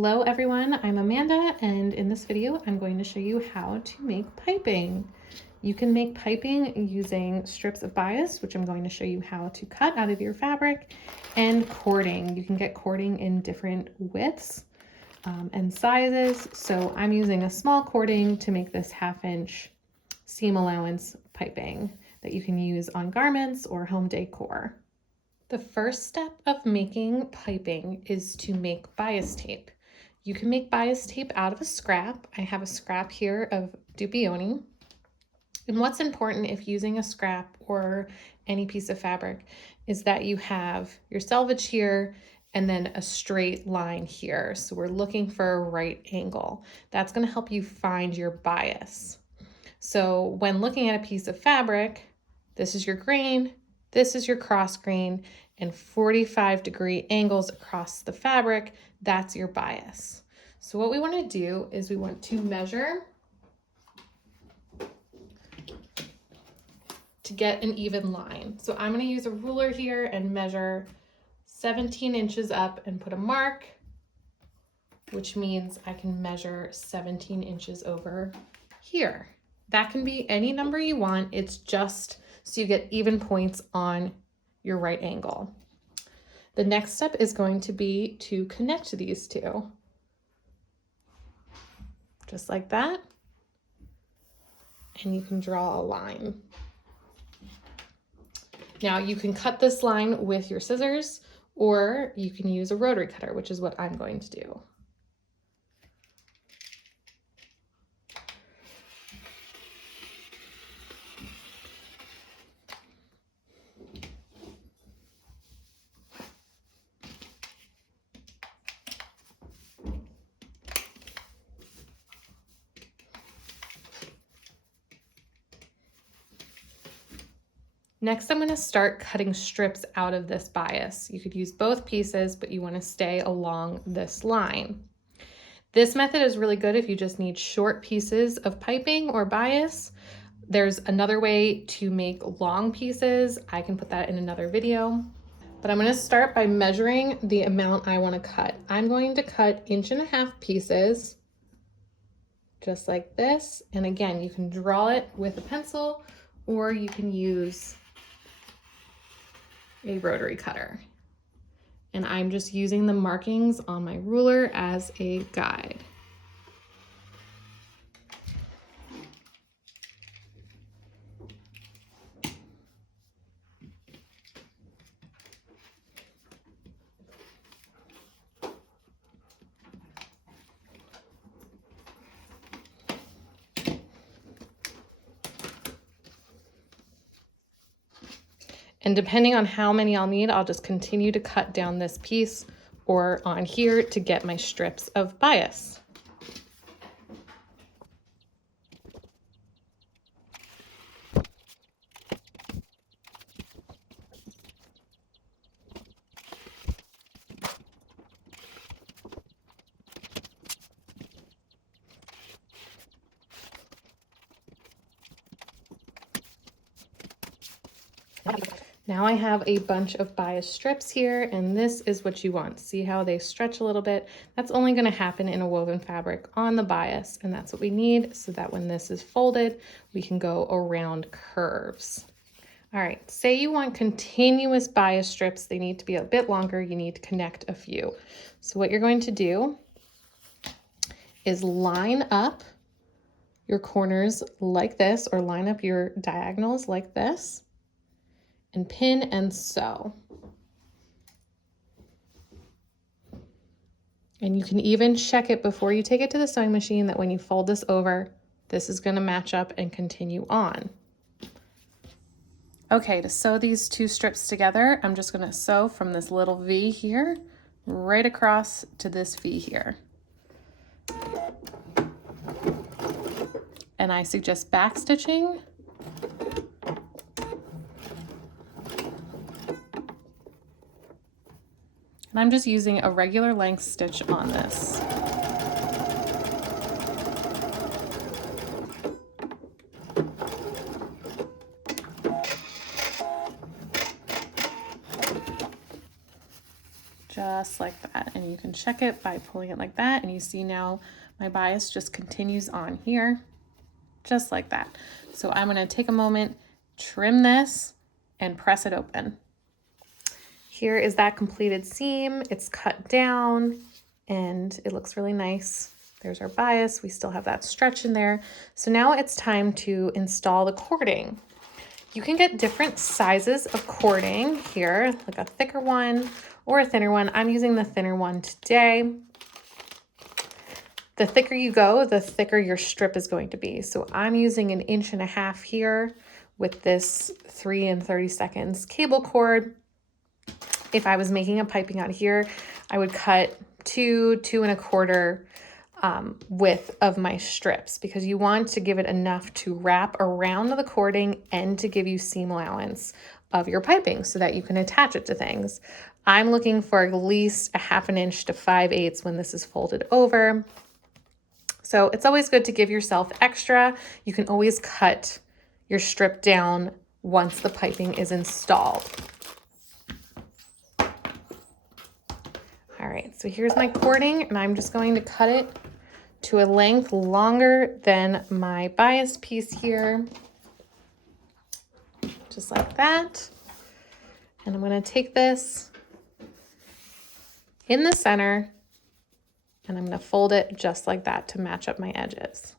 Hello everyone, I'm Amanda, and in this video I'm going to show you how to make piping. You can make piping using strips of bias, which I'm going to show you how to cut out of your fabric, and cording. You can get cording in different widths and sizes, so I'm using a small cording to make this 1/2 inch seam allowance piping that you can use on garments or home decor. The first step of making piping is to make bias tape. You can make bias tape out of a scrap. I have a scrap here of Dupioni. And what's important if using a scrap or any piece of fabric is that you have your selvage here and then a straight line here. So we're looking for a right angle. That's going to help you find your bias. So when looking at a piece of fabric, this is your grain, this is your cross grain, and 45-degree angles across the fabric, that's your bias. So what we want to do is we want to measure to get an even line. So I'm going to use a ruler here and measure 17 inches up and put a mark, which means I can measure 17 inches over here. That can be any number you want. It's just so you get even points on your right angle. The next step is going to be to connect these two. Just like that. And you can draw a line. Now you can cut this line with your scissors, or you can use a rotary cutter, which is what I'm going to do. Next, I'm going to start cutting strips out of this bias. You could use both pieces, but you want to stay along this line. This method is really good if you just need short pieces of piping or bias. There's another way to make long pieces. I can put that in another video. But I'm going to start by measuring the amount I want to cut. I'm going to cut 1.5 inch pieces, just like this. And again, you can draw it with a pencil, or you can use a rotary cutter. And I'm just using the markings on my ruler as a guide. And depending on how many I'll need, I'll just continue to cut down this piece or on here to get my strips of bias. Now I have a bunch of bias strips here, and this is what you want. See how they stretch a little bit? That's only going to happen in a woven fabric on the bias, and that's what we need so that when this is folded, we can go around curves. All right, say you want continuous bias strips. They need to be a bit longer. You need to connect a few. So what you're going to do is line up your corners like this, or line up your diagonals like this, and pin and sew. And you can even check it before you take it to the sewing machine that when you fold this over, this is going to match up and continue on. Okay, to sew these two strips together, I'm just going to sew from this little V here right across to this V here. And I suggest back stitching. And I'm just using a regular length stitch on this. just like that. And you can check it by pulling it like that. And you see now my bias just continues on here, just like that. So I'm gonna take a moment, trim this, and press it open. Here is that completed seam. It's cut down and it looks really nice. There's our bias. We still have that stretch in there. So now it's time to install the cording. You can get different sizes of cording here, like a thicker one or a thinner one. I'm using the thinner one today. The thicker you go, the thicker your strip is going to be. So I'm using 1.5 inches here with this 3 30 cable cord. If I was making a piping out here, I would cut 2 1/4 width of my strips, because you want to give it enough to wrap around the cording and to give you seam allowance of your piping so that you can attach it to things. I'm looking for at least 1/2 inch to 5/8 when this is folded over. So it's always good to give yourself extra. You can always cut your strip down once the piping is installed. All right, so here's my cording, and I'm just going to cut it to a length longer than my bias piece here, just like that. And I'm going to take this in the center, and I'm going to fold it just like that to match up my edges.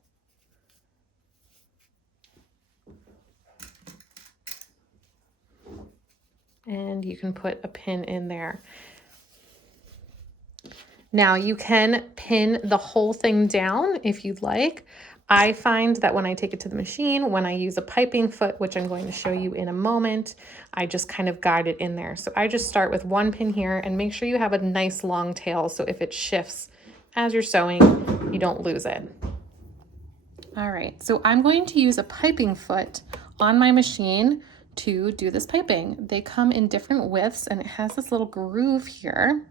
And you can put a pin in there. Now you can pin the whole thing down if you'd like. I find that when I take it to the machine, when I use a piping foot, which I'm going to show you in a moment, I just kind of guide it in there. So I just start with one pin here, and make sure you have a nice long tail, so if it shifts as you're sewing, you don't lose it. All right, so I'm going to use a piping foot on my machine to do this piping. They come in different widths, and it has this little groove here.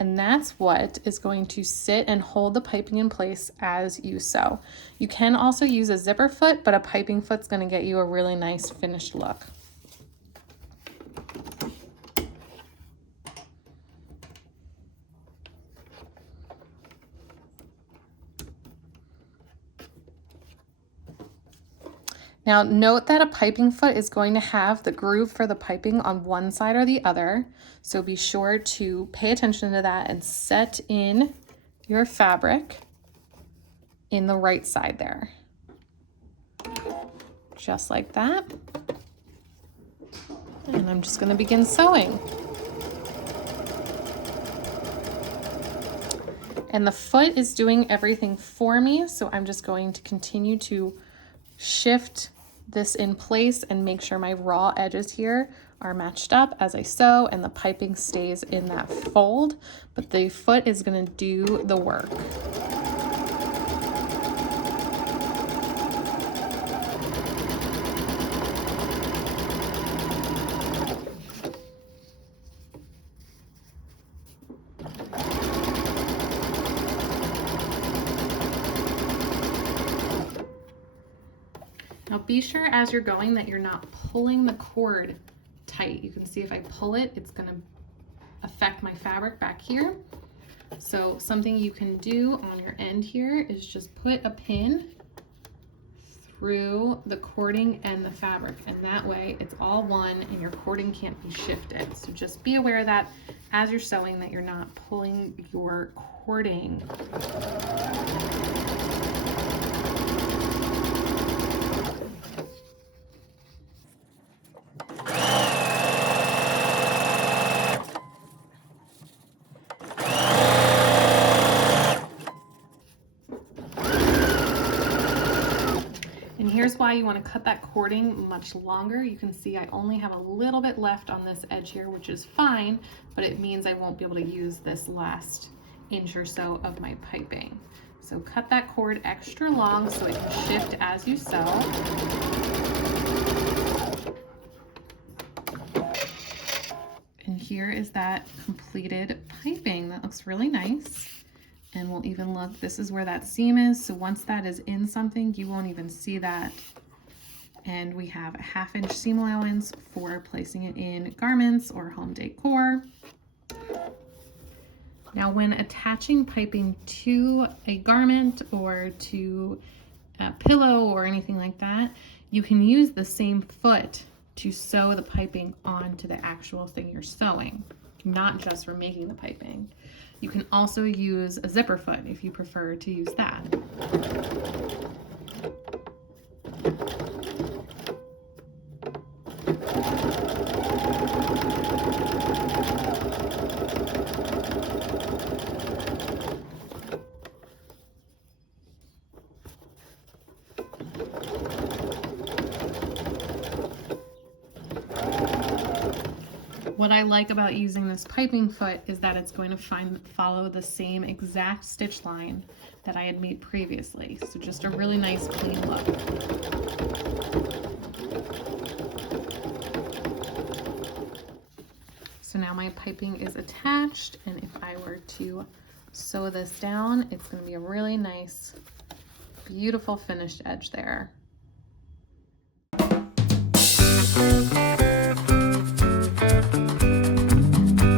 And that's what is going to sit and hold the piping in place as you sew. You can also use a zipper foot, but a piping foot's going to get you a really nice finished look. Now note that a piping foot is going to have the groove for the piping on one side or the other. So be sure to pay attention to that and set in your fabric in the right side there. Just like that. And I'm just going to begin sewing. And the foot is doing everything for me, so I'm just going to continue to shift this in place and make sure my raw edges here are matched up as I sew and the piping stays in that fold, but the foot is going to do the work. Now be sure as you're going that you're not pulling the cord tight. You can see if I pull it, it's going to affect my fabric back here. So something you can do on your end here is just put a pin through the cording and the fabric, and that way it's all one and your cording can't be shifted. So just be aware that as you're sewing that you're not pulling your cording. Here's why you want to cut that cording much longer. You can see I only have a little bit left on this edge here, which is fine, but it means I won't be able to use this last inch or so of my piping. So cut that cord extra long so it can shift as you sew. And here is that completed piping. That looks really nice. And we'll even look, this is where that seam is. So once that is in something, you won't even see that. And we have a 1/2 inch seam allowance for placing it in garments or home decor. Now, when attaching piping to a garment or to a pillow or anything like that, you can use the same foot to sew the piping onto the actual thing you're sewing, not just for making the piping. You can also use a zipper foot if you prefer to use that. What I like about using this piping foot is that it's going to follow the same exact stitch line that I had made previously. So just a really nice clean look. So now my piping is attached, and if I were to sew this down, it's going to be a really nice, beautiful finished edge there.